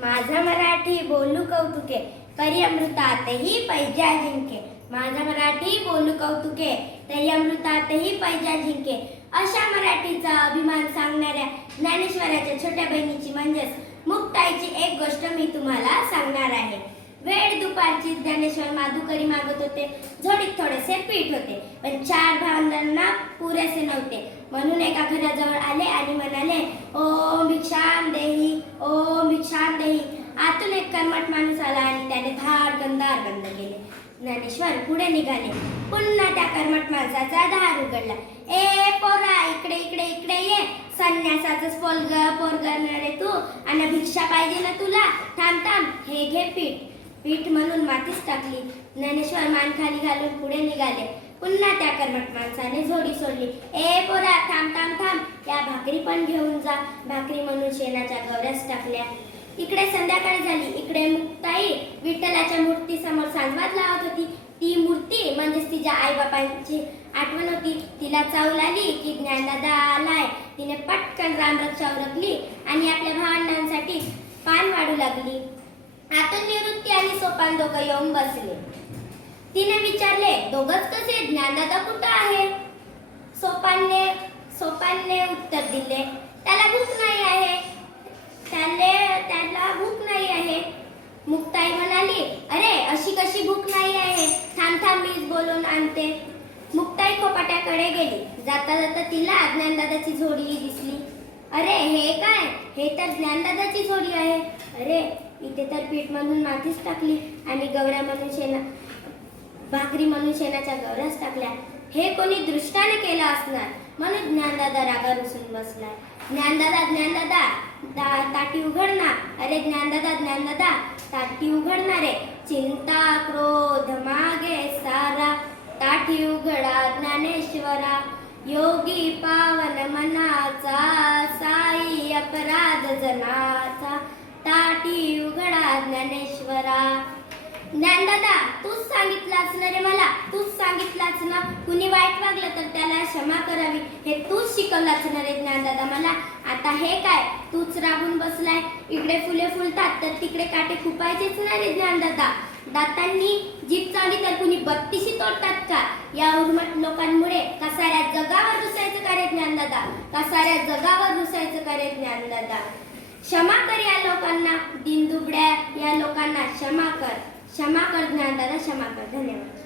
माझा मराठी बोलू कौतुके, तरी अमृतातही पैजा जिंके. माझा मराठी बोलू कौतुके, तरी अमृतातही पैजा जिंके. अशा मराठीचा अभिमान सांगणाऱ्या ज्ञानेश्वराच्या छोट्या बहिणीची म्हणजेच मुक्ताईची एक गोष्ट मी तुम्हाला सांगणार आहे. वेळ दुपारची ज्ञानेश्वर माधुकरी मागत होते. झोडीत थोडेसे पीठ होते, पण 4 भावंडांना पुरेसे नव्हते. म्हणून एका घराजवळ आले आणि म्हणाले, ओम भिक्षाम देही, ओम भिक्षाम देही. आतून एक कर्मठ माणूस आला आणि त्याने धाडकन दार बंद केले. ज्ञानेश्वर पुढे निघाले. पुन्हा त्या कर्मठ माणसाचा दार उघडला. ए पोरा, इकडे इकडे इकडे ये. संन्यासाचंच पोरगं रे तू, आणि भिक्षा पाहिजे ना तुला? थांब थांब, हे घे पीठ. पीठ म्हणून मातीच टाकली. ज्ञानेश्वर मान खाली घालून पुढे निघाले. पुन्हा त्या कर्मठ माणसाने झोडी सोडली. ए पोरा, थांब थांब थांब, या भाकरी पण घेऊन जा. भाकरी म्हणून शेणाच्या गवऱ्यास टाकल्या. इकडे संध्याकाळ झाली. इकडे मुक्ताई विठ्ठलाच्या मूर्तीसमोर सांजवाद लावत होती. ती मूर्ती म्हणजेच तिच्या आईबापांची आठवण होती. तिला चावल आली की ज्ञानदादा आलाय. तिने पटकन रामरक्षा उरकली आणि आपल्या भावंडांसाठी पान वाढू लागली. आतून निवृत्ती आणि सोपान दोघं येऊन बसले. तिने विचारले, दोघंच कसे? ज्ञानदादा कुठं आहे? सोपानने उत्तर दिले, त्याला भूक नाही आहे. त्याला भूक नाही आहे. मुक्ताई म्हणाली, अरे अशी कशी भूक नाही आहे? थांब थांब, मीच बोलून आणते. मुक्ताई खोपाट्याकडे गेली. जाता जाता तिला ज्ञानदादाची झोडी दिसली. अरे हे काय? हे तर ज्ञानदादाची झोडी आहे. अरे इथे तर पीठ म्हणून मातीच टाकली आणि गवऱ्या म्हणून भाकरी म्हणून शेणाच्या गवऱ्याच टाकल्या. हे कोणी दृष्टाने केलं असणार, म्हणून ज्ञानदादा रागा रुसून बसलाय. ज्ञानदादा, ज्ञानदादा, ताटी उघड ना. अरे ज्ञानदादा, ताटी उघडणारे. चिंता क्रोध मागे सारा, ताटी उघडा ज्ञानेश्वरा. योगी पावन मनाचा, साई अपराध जनाचा. ताटी उघडा ज्ञानेश्वरा. ज्ञानदादा, तूच सांगितलास ना रे मला, तूच सांगितलास ना, कुणी वाईट वागलं तर त्याला क्षमा करावी, हे तूच शिकवलास ना रे ज्ञानदादा मला. आता हे काय? तूच राबून बसलाय. इकडे फुले फुलतात तर तिकडे काटे खुपायचेच ना रे ज्ञानदादा. दातांनी जीभ चावली तर कुणी बत्तीशी तोडतात का? या उर्मट लोकांमुळे कसाऱ्या जगावर रुसायचं का रे ज्ञानदादा? कसाऱ्या जगावर रुसायचं का रे ज्ञानदादा? क्षमा कर या लोकांना, दीनदुबळ्या या लोकांना क्षमा कर. क्षमा कर ज्ञानदादा, क्षमा कर. धन्यवाद.